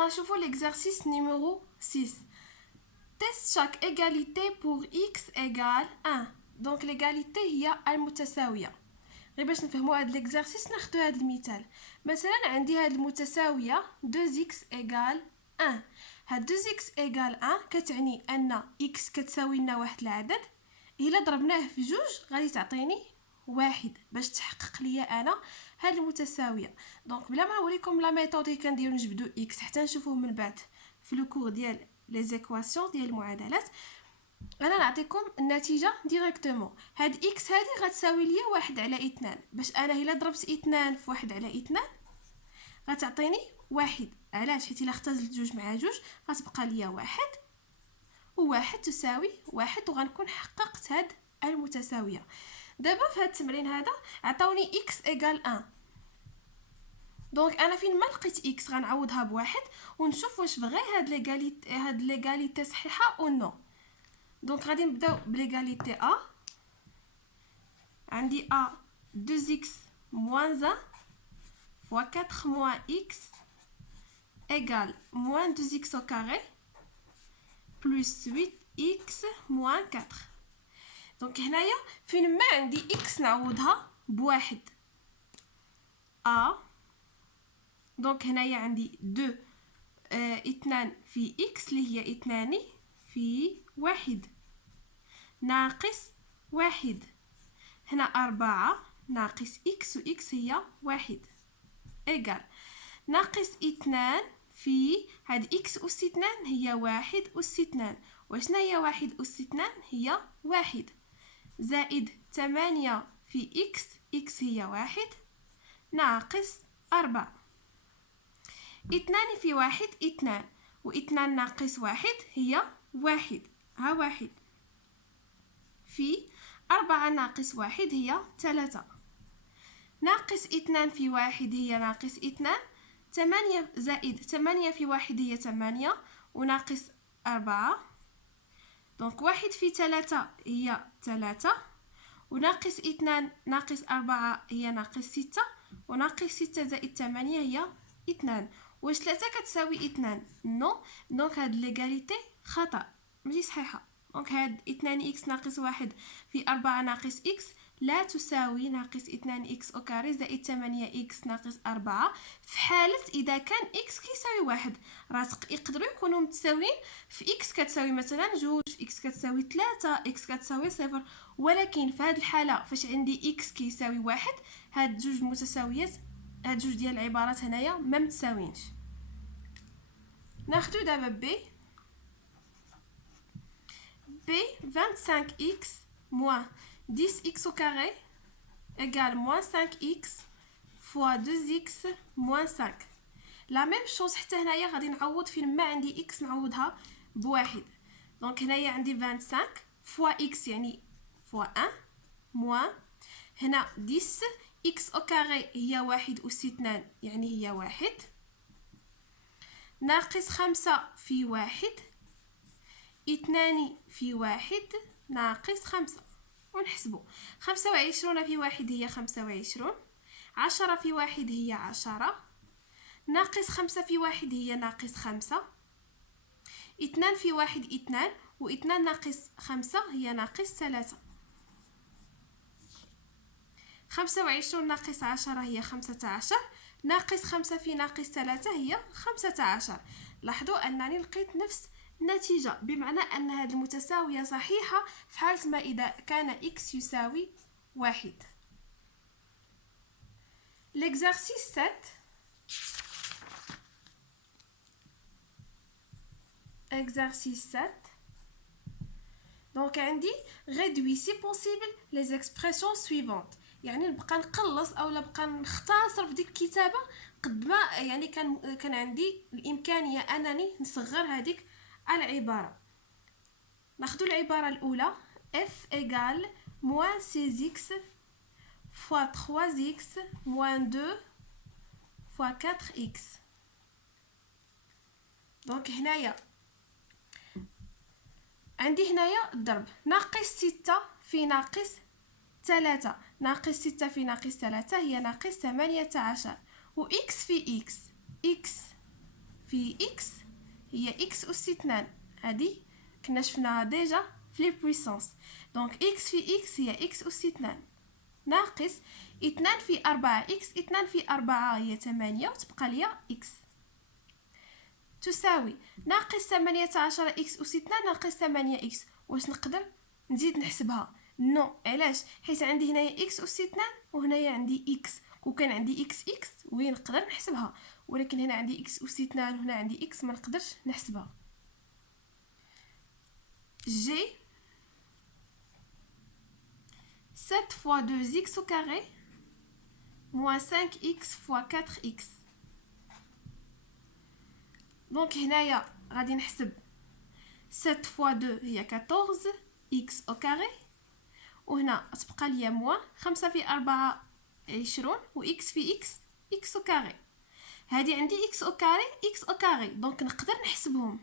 غنشوفوا l'exercice numéro 6. Teste chaque égalité pour x égale 1. Donc l'égalité هي المتساوية. غير باش نفهموا هذا l'exercice ناخذ هذا المثال. مثلا عندي هذه المتساوية 2x égale 1. هاد 2x égale 1 كتعني ان x كتساوي لنا واحد العدد. الا ضربناه في جوج غادي تعطيني واحد باش تحقق لي انا هاد المتساويه. دونك بلا ما نوريكم لا ميثود اللي كنديرو نجبدو اكس حتى نشوفوه من بعد في لو كور ديال لي زيكواسيون ديال المعادلات، انا نعطيكم النتيجه ديريكتومون. هاد اكس هادي غتساوي ليا واحد على اثنان، باش انا الا ضربت اثنان في واحد على اثنان غتعطيني واحد. علاش؟ حيت الا اختزلت جوج مع جوج غتبقى ليا واحد، وواحد تساوي واحد، وغنكون حققت هاد المتساويه. دابا في هاد التمرين هذا عطاوني x ايغال 1. دونك انا فين ما لقيت x غنعوضها بواحد ونشوف واش بغي هاد ليغاليتي صحيحه او نو. دونك غادي نبداو بليغاليتي ا. عندي a 2x moins 1 fois 4 moins x égale moins 2x au carré plus 8x moins 4. دونك هنايا فين ما عندي x نعوضها بواحد a. دونك هنايا عندي 2 اثنان في x اللي هي اثنان في واحد ناقص واحد. هنا 4 ناقص x و x هي واحد ايغال ناقص اثنان في هاد x أس اثنان هي واحد أس اثنان. وشنا هي واحد أس اثنان؟ هي واحد زائد 8 في x هي واحد ناقص 4. اثنان في واحد اثنان، واثنان ناقص واحد هي واحد، ها واحد في 4 ناقص واحد هي 3 ناقص اثنان في واحد هي ناقص اثنان. 8 زائد 8 في واحد هي 8 وناقص 4. دونك واحد في 3 هي 3 وناقص اثنان ناقص 4 هي ناقص 6 وناقص 6 زائد 8 هي 2. واش 3 كتساوي 2؟ نو. دونك هاد ليغاليتي خطأ ماشي صحيحه. دونك هاد 2 x ناقص 1 في 4 ناقص x لا تساوي ناقص 2 x او كاري زائد 8 x ناقص 4 في حالة إذا كان x كيساوي واحد. راه يقدروا يكونوا متساويين في x كتساوي مثلا جوج، في x كتساوي 3، x كتساوي 0، ولكن في هذه الحالة فاش عندي x كيساوي واحد هاد جوج متساويات، هاد جوج ديال العبارات هنايا ما متساوينش. ناخدو دابا b 25x moins 10x au carré égale moins 5x fois 2x moins 5. la même chose حتى هنايا غادي نعوض فين ما عندي x نعوضها بواحد. دونك هنايا عندي 25 fois x يعني fois 1 moins هنا 10 x au carré هي واحد أس 2 يعني هي واحد ناقص 5 في واحد 2 في واحد ناقص 5. ونحسبو 25 في واحد هي 25، 10 في واحد هي 10 ناقص 5 في واحد هي ناقص 5، 2 في واحد 2 و2 ناقص 5 هي ناقص 3. 25 ناقص 10 هي 15 ناقص 5 في ناقص 3 هي 15. لاحظوا أنني لقيت نفس النتيجة، بمعنى أن هذه المتساوية صحيحة في حالة ما إذا كان x يساوي واحد. l'exercice 7. exercice 7. donc عندي réduit si possible les expressions suivantes. يعني نبقى نقلص او نبقى نختصر في ديك الكتابه قد ما يعني كان عندي الامكانيه انني نصغر هذيك العباره. ناخذ العباره الاولى f égale moins 6x fois 3x moins 2 fois 4x. دونك هنايا عندي هنايا الضرب ناقص 6 في ناقص 3 ناقص 6 في ناقص 3 هي ناقص 18 و x في x في إكس هي إكس أس 2. هادي كنا شفناها ديجا في لي بويسونس. دونك إكس في إكس هي إكس أس 2 ناقص 2 في 4 إكس. 2 في 4 هي 8 وتبقى ليا إكس تساوي ناقص 18 إكس أس 2 ناقص 8 إكس. واش نقدر نزيد نحسبها؟ نو. علاش؟ حيت عندي هنايا إكس أس 2 وهنايا عندي إكس. وكان عندي إكس إكس وين نقدر نحسبها، ولكن هنا عندي إكس أس 2 وهنا عندي إكس ما نقدرش نحسبها. جي 7 fois 2x au carré moins 5x fois 4x. دونك هنايا غادي نحسب 7 fois 2 هي 14 x au carré، وهنا تبقى ليا موان 5 في 4 20 و x في x x au carré. هادي عندي x au carré x au carré، دونك نقدر نحسبهم.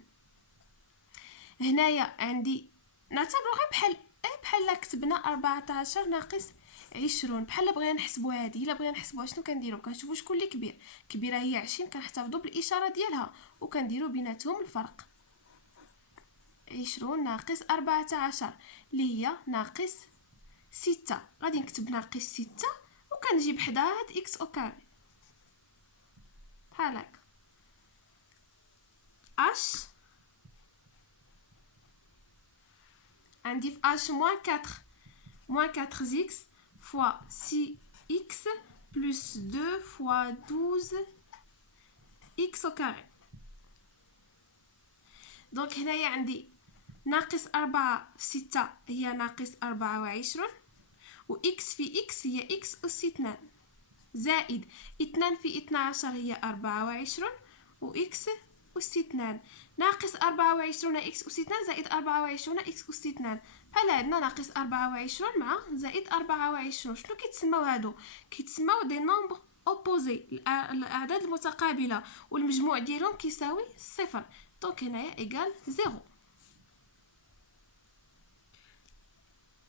هنايا عندي نعتبرو غير بحال كتبنا 14 ناقص 20 بحال بغينا نحسبوا هذه. الا بغينا نحسبوها شنو كنديروا؟ كنشوفوا شكون اللي كبير. كبيره هي 20 كنحتفظوا بالاشاره ديالها وكنديروا بيناتهم الفرق. 20 ناقص 14 اللي هي ناقص 6. غادي نكتب ناقص 6 وكنجيب حداها هاد اكس او كاري بحال هكا. اش عندي في اش موان 4 moins 4x fois 6x plus 2 fois 12x au carré. دونك هنايا عندي ناقص 4 في 6 هي ناقص 24 و x في x هي x أس 2 زائد 2 في 12 هي 24 و x أس 2 ناقص 24 x أس 2 زائد 24 x أس 2. بحال عندنا ناقص 24 مع زائد 24. شنو كيتسموا هادو؟ كيتسموا دي نومبر اوبوزي، الاعداد المتقابله والمجموع ديالهم كيساوي صفر. دونك هنايا ايكال 0.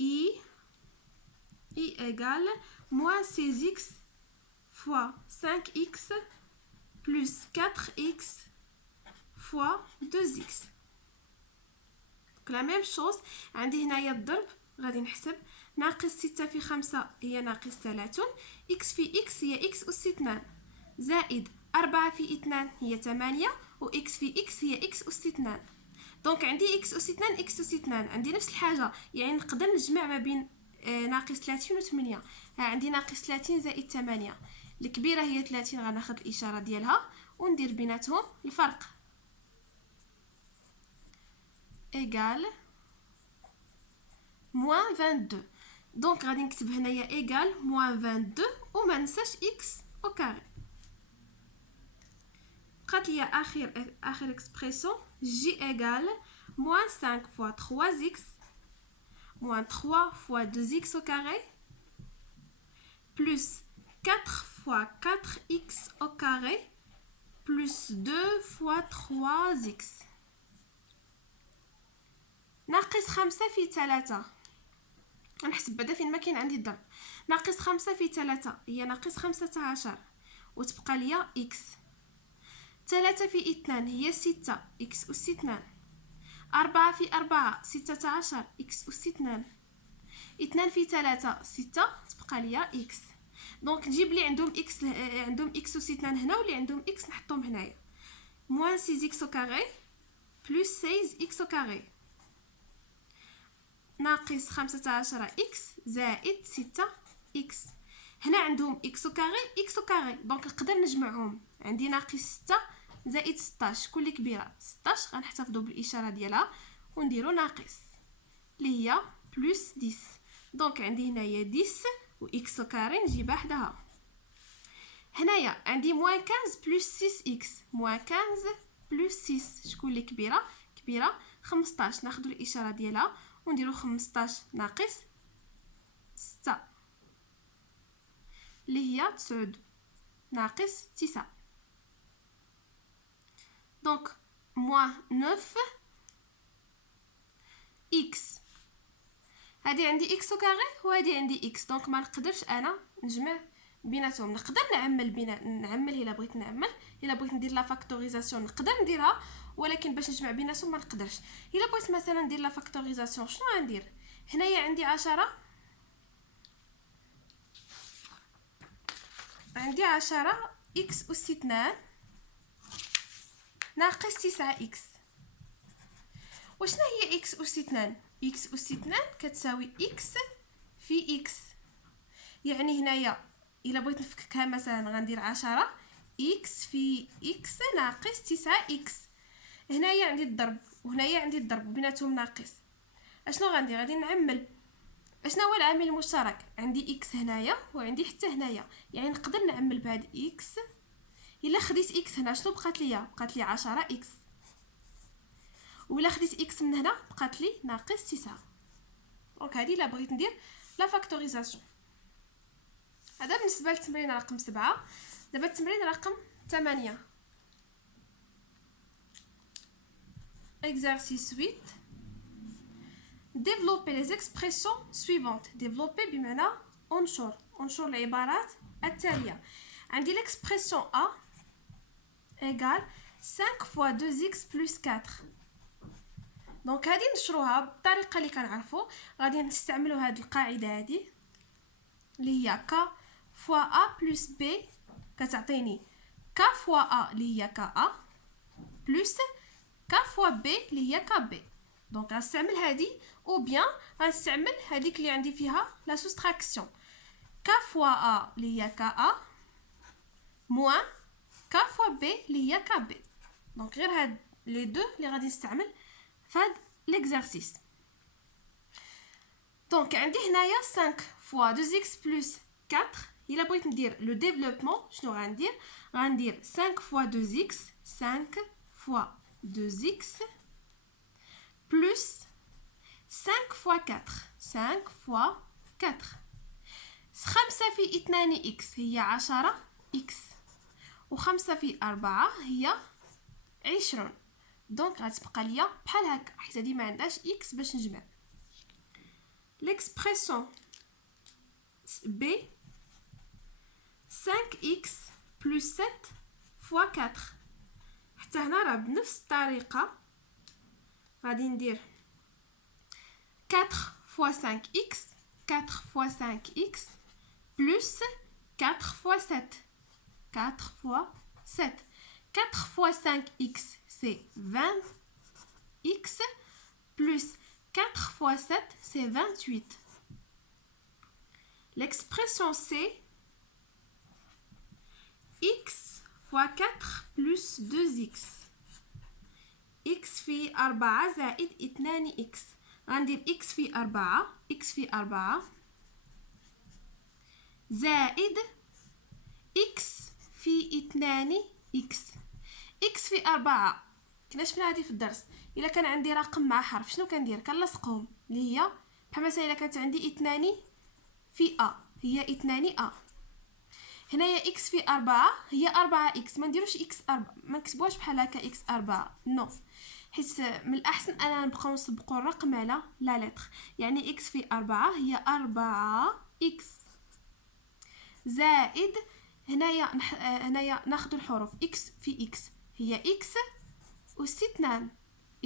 اي ايكال moins 16x fois 5x plus 4x fois 2x. لا ميم شوز. عندي هنايا الضرب غادي نحسب ناقص 6 في 5 هي ناقص 30 x في x هي x أس 2 زائد 4 في 2 هي 8 و x في x هي x أس 2. دونك عندي x أس 2 x أس 2 عندي نفس الحاجه، يعني نقدر نجمع ما بين ناقص 30 و 8. عندي ناقص 30 زائد 8 الكبيره هي 30 غناخذ الاشاره ديالها وندير بيناتهم الفرق égal moins 22. دونك غادي نكتب هنايا égal moins 22 وما ننساش x au carré. بقات ليا اخر اكسبريسيون j égal moins 5 fois 3x moins 3 fois 2x au carré plus 4 fois 4x au carré plus 2 fois 3x ناقص 5 في 3. غنحسب بعدا فين ما كاين عندي الضرب. ناقص 5 في 3 هي ناقص 15 وتبقى ليا x. 3 في 2 هي 6 x أس 2. 4 في 4 16 x أس 2. 2 في 3 6 تبقى ليا x. دونك نجيب لي عندهم x عندهم x أس 2 هنا واللي عندهم x نحطهم هنايا. moins 6x au carré plus 16x au carré ناقص 15 x زائد 6 x. هنا عندهم x au carré x au carré دونك نقدر نجمعهم. عندي ناقص 6 زائد 16 شكون اللي كبيره؟ 16 غنحتفظوا بالاشاره ديالها ونديروا ناقص اللي هي بلس 10. دونك عندي هنايا 10 و x au carré نجيبها حداها. هنايا عندي moins 15 بلس 6x moins 15 بلس 6 شكون اللي كبيره 15 ناخذوا الاشاره ديالها ونديرو 15 ناقص 6 اللي هي 9 ناقص 9. دونك موان 9 اكس. هادي عندي اكس او كاري وهادي عندي اكس، دونك ما نقدرش انا نجمع بيناتهم. نقدر نعمل الا بغيت نعمل، الا بغيت ندير لا فاكتوريزاسيون نقدر نديرها، ولكن باش نجمع بيناتهم ما نقدرش. الا بغيت مثلا ندير لا فاكتوريزاسيون شنو غندير؟ هنايا عندي 10 اكس اس 2 ناقص 9 اكس. وشنا هي اكس اس 2؟ اكس اس 2 كتساوي اكس في اكس. يعني هنايا الا بغيت نفككها مثلا غندير 10 اكس في اكس ناقص 9 اكس. هنايا عندي الضرب وهنايا عندي الضرب بيناتهم ناقص. اشنو غندير؟ غادي نعمل. اشنا هو العامل المشترك؟ عندي اكس هنايا وعندي حتى هنايا، يعني نقدر نعمل بهاد اكس. الا خديت اكس هنا شنو بقات ليا؟ بقات لي 10 اكس، ولا خديت اكس من هنا بقات لي ناقص 9. دونك هادي الا بغيت ندير لا فاكتوريزاسيون. هذا بالنسبه للتمرين رقم 7. دابا التمرين رقم 8. exercice 8. développer les expressions suivantes. développer بمعنى انشر العبارات التاليه. عندي l'expression a égale 5 fois 2x plus 4. دونك غادي نشروها بالطريقه اللي كنعرفوا. غادي نستعملوا هذه القاعده هذه اللي هي ك فوا ا بلس بي كتعطيني ك فوا ا اللي هي ك ا بلس ك فوا بي اللي هي ك بي. دونك غنستعمل هذه او بيان غنستعمل هذيك اللي عندي فيها لا سوستراكسيون ك فوا ا اللي هي ك ا موان ك فوا بي اللي هي ك بي. دونك غير هاد لي دو اللي غادي نستعمل فهاد ليكزارسيس. دونك عندي هنايا 5 فوا 2x بلس 4. الا بغيت ندير لو ديفلوبمون شنو غندير؟ غندير 5 فوا 2x 5 فوا 2x بلس 5 فوا 4 5 فوا 4. 5 في 2 x هي 10 x، و5 في 4 هي 20. دونك غتبقى ليا بحال هكا حيت هادي ما عندهاش x باش نجمع. l'expression b 5x plus 7 fois 4. حتى هنا راه بنفس الطريقه غادي ندير 4 fois 5x 4 fois 5x plus 4 fois 7 4 fois 7. 4 fois 5x c'est 20x plus 4 fois 7 c'est 28. L'expression c x fois 4 plus 2x. x في 4 زائد 2x. غندير x في 4 x في 4 زائد x في 2x. x في 4 كنا شفنا هذه في الدرس. الا كان عندي رقم مع حرف شنو كندير؟ كنلصقهم اللي هي بحال مثلا الا كانت عندي 2 في a هي 2 a. هنايا x في 4 هي 4x. ما نديروش x 4 ما نكتبوهاش بحال هكا x 4 نو، حيت من الاحسن اننا نبقاو نسبقوا الرقم على لا لتر. يعني x في 4 هي 4x زائد هنايا ناخذ الحروف x في x هي x أس 2.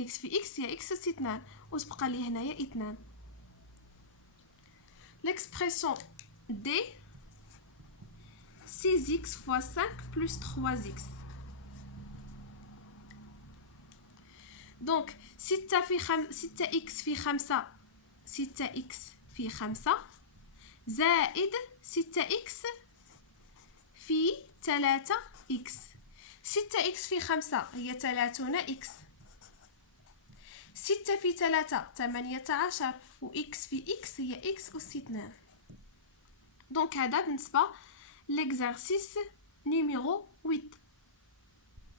x في x هي x أس 2 وتبقى لي هنايا 2. l'expression d 6x fois 5 plus 3x. دونك 6x في 5 6x في 5 زائد 6x في 3x. 6x في 5 هي 30x. 6 في 3 18 و x في x هي x أس 2. دونك هذا بالنسبة l'exercice numéro 8.